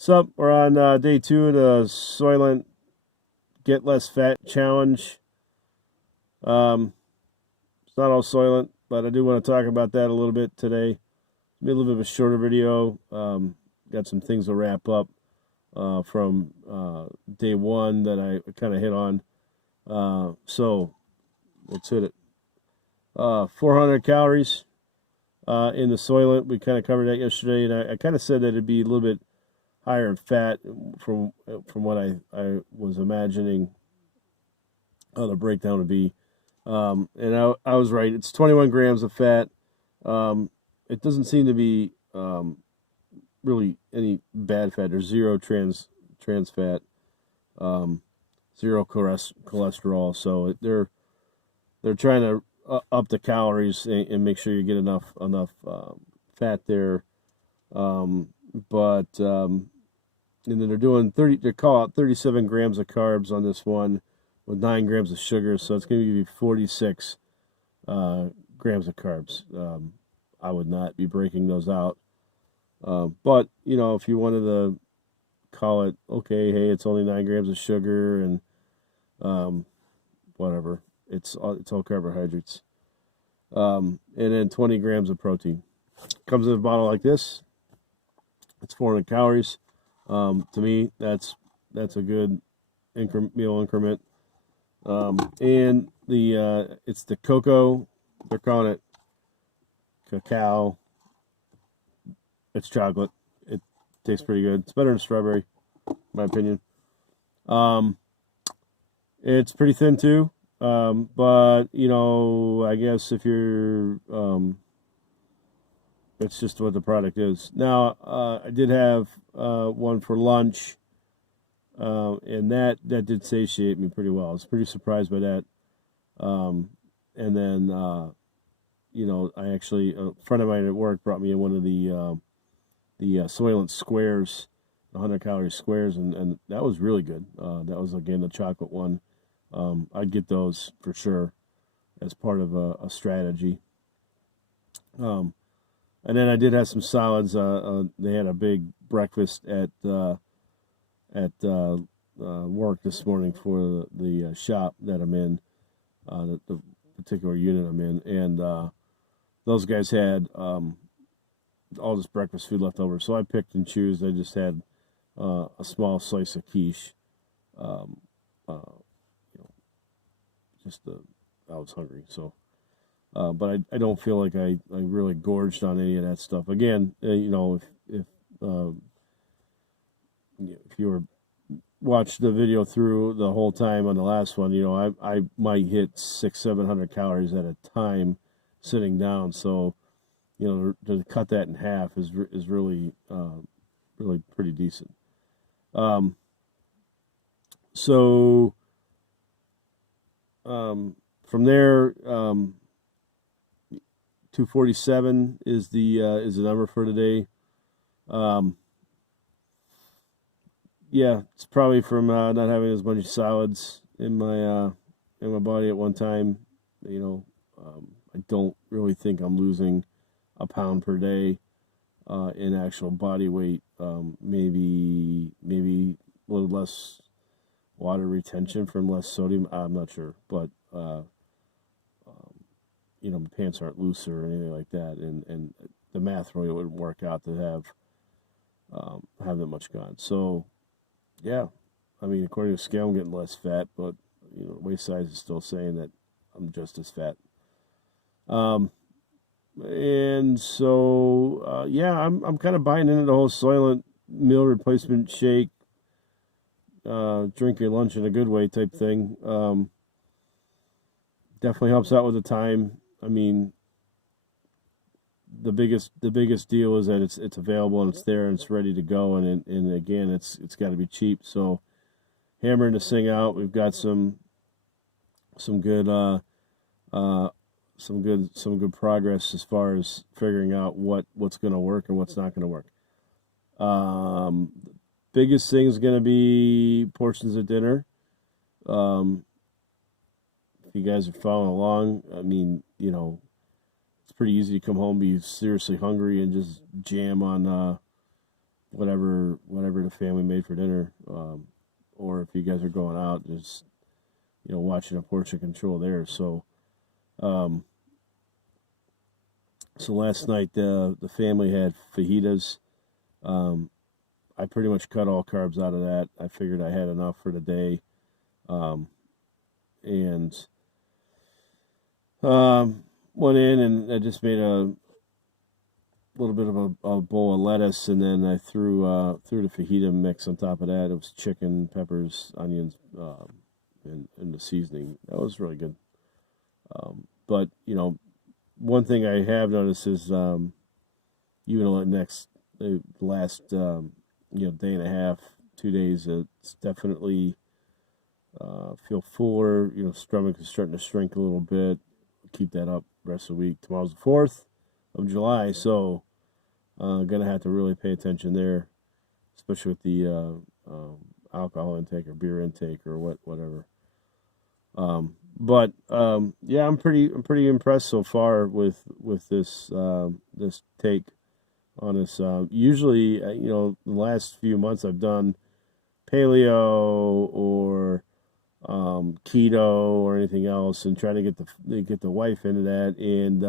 Sup, we're on day 2 of the Soylent Get Less Fat Challenge. It's not all Soylent, but I do want to talk about that a little bit today. Maybe a little bit of a shorter video. Got some things to wrap up from day 1 that I kind of hit on. So let's hit it. 400 calories in the Soylent. We kind of covered that yesterday, and I kind of said that it'd be a little bit higher in fat from what I was imagining the breakdown would be. And I was right. It's 21 grams of fat. It doesn't seem to be really any bad fat. There's zero trans fat, zero cholesterol. So they're trying to up the calories and make sure you get enough fat there. And then they're doing 30. They call out 37 grams of carbs on this one, with 9 grams of sugar. So it's going to give you 46 grams of carbs. I would not be breaking those out. But if you wanted to call it, okay, hey, it's only 9 grams of sugar and whatever. It's all carbohydrates. And then 20 grams of protein. Comes in a bottle like this. It's 400 calories. To me, that's a good meal increment. And it's the cocoa. They're calling it cacao. It's chocolate. It tastes pretty good. It's better than strawberry, in my opinion. It's pretty thin too. But I guess if you're it's just what the product is. Now, I did have one for lunch, and that did satiate me pretty well. I was pretty surprised by that. And then, I actually, a friend of mine at work brought me one of the Soylent squares, the 100-calorie squares, and that was really good. That was, again, the chocolate one. I'd get those for sure as part of a strategy. And then I did have some solids. They had a big breakfast at work this morning for the shop that I'm in, the particular unit I'm in, and those guys had all this breakfast food left over. So I picked and chose. I just had a small slice of quiche. I was hungry, so. But I don't feel like I really gorged on any of that stuff. Again, if you watched the video through the whole time on the last one, I might hit 600-700 calories at a time sitting down. So, to cut that in half is really pretty decent. From there. 247 is the number for today. Yeah, it's probably from not having as many solids in my body at one time. I don't really think I'm losing a pound per day in actual body weight. Maybe a little less water retention from less sodium. I'm not sure, but my pants aren't looser or anything like that, and the math really wouldn't work out to have that much gone. So, yeah, I mean, according to the scale, I'm getting less fat, but the waist size is still saying that I'm just as fat. And so, yeah, I'm kind of buying into the whole Soylent meal replacement shake, drink your lunch in a good way type thing. Definitely helps out with the time. I mean, the biggest deal is that it's available and it's there and it's ready to go, and again, it's got to be cheap. So, hammering this thing out. We've got some good progress as far as figuring out what's going to work and what's not going to work. Biggest thing is going to be portions of dinner. If you guys are following along, I mean, it's pretty easy to come home, be seriously hungry, and just jam on whatever the family made for dinner, or if you guys are going out, just watching a portion control there. So um, so last night the family had fajitas. Um, I pretty much cut all carbs out of that. I figured I had enough for the day, um, and went in and I just made a little bit of a bowl of lettuce, and then I threw the fajita mix on top of that. It was chicken, peppers, onions, and the seasoning. That was really good. But one thing I have noticed is even the last day and a half, 2 days, it's definitely feel fuller. Stomach is starting to shrink a little bit. Keep that up the rest of the week. Tomorrow's the 4th of July, so gonna have to really pay attention there, especially with the alcohol intake or beer intake or whatever. But yeah, I'm pretty impressed so far with this this take on this. Usually, the last few months I've done paleo or keto or anything else, and trying to get the wife into that, and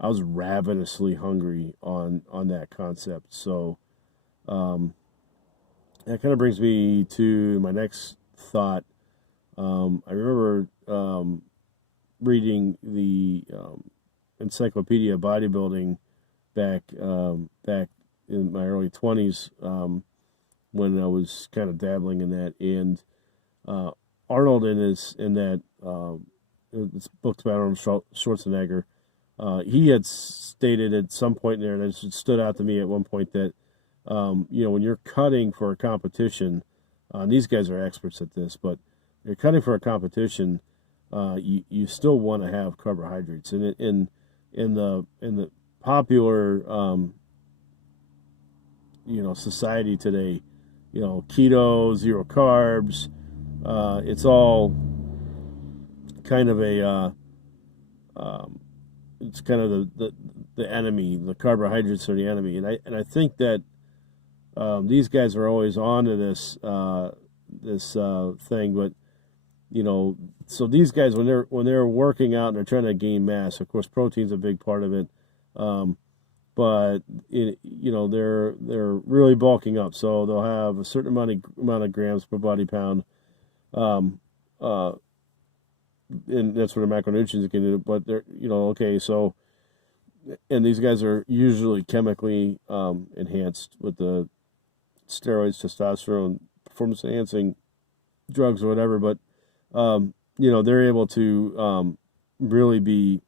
I was ravenously hungry on that concept. So that kind of brings me to my next thought. I remember reading the Encyclopedia of Bodybuilding back in my early 20s, when I was kind of dabbling in that, and Arnold in that it's booked about Arnold Schwarzenegger. He had stated at some point there, and it stood out to me at one point, that when you're cutting for a competition, these guys are experts at this, but you're cutting for a competition, you still want to have carbohydrates. And in the popular society today, keto, zero carbs, it's all kind of it's kind of the enemy. The carbohydrates are the enemy, and I think that these guys are always on to this thing, but so these guys, when they're working out and they're trying to gain mass, of course protein's a big part of it, but they're really bulking up, so they'll have a certain amount of grams per body pound, and that's where the macronutrients get in it. But they're okay, so, and these guys are usually chemically enhanced with the steroids, testosterone, performance enhancing drugs or whatever, but they're able to really be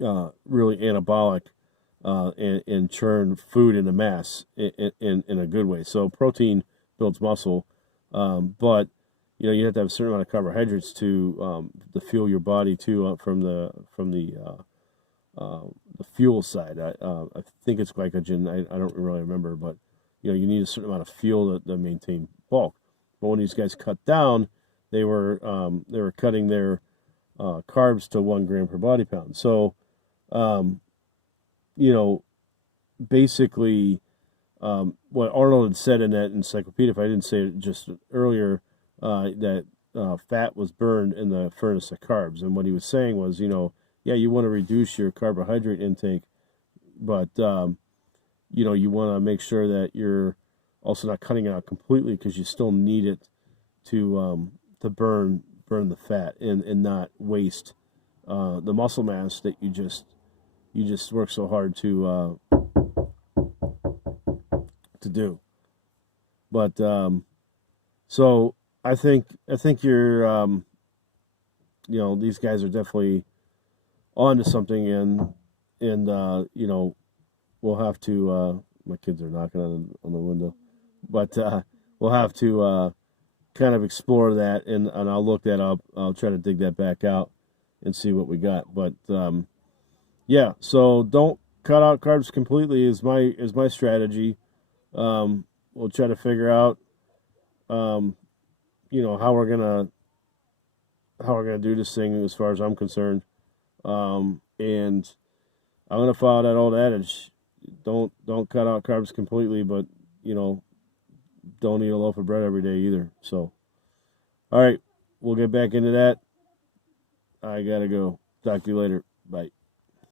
really anabolic and churn food into mass in a good way. So protein builds muscle, but you have to have a certain amount of carbohydrates to fuel your body too, from the fuel side. I think it's glycogen. I don't really remember, but you need a certain amount of fuel to maintain bulk. But when these guys cut down, they were cutting their carbs to 1 gram per body pound. So, basically, what Arnold had said in that encyclopedia, if I didn't say it just earlier, that fat was burned in the furnace of carbs. And what he was saying was, yeah, you want to reduce your carbohydrate intake, but you want to make sure that you're also not cutting it out completely, because you still need it to burn the fat and not waste the muscle mass that you just work so hard to do. But so I think you're these guys are definitely on to something, and we'll have to my kids are knocking on the window, but we'll have to kind of explore that, and I'll look that up. I'll try to dig that back out and see what we got. But yeah, so don't cut out carbs completely is my strategy. We'll try to figure out how we're gonna do this thing, as far as I'm concerned. And I'm gonna follow that old adage: don't cut out carbs completely, but you know, don't eat a loaf of bread every day either. So, all right, we'll get back into that. I gotta go. Talk to you later. Bye.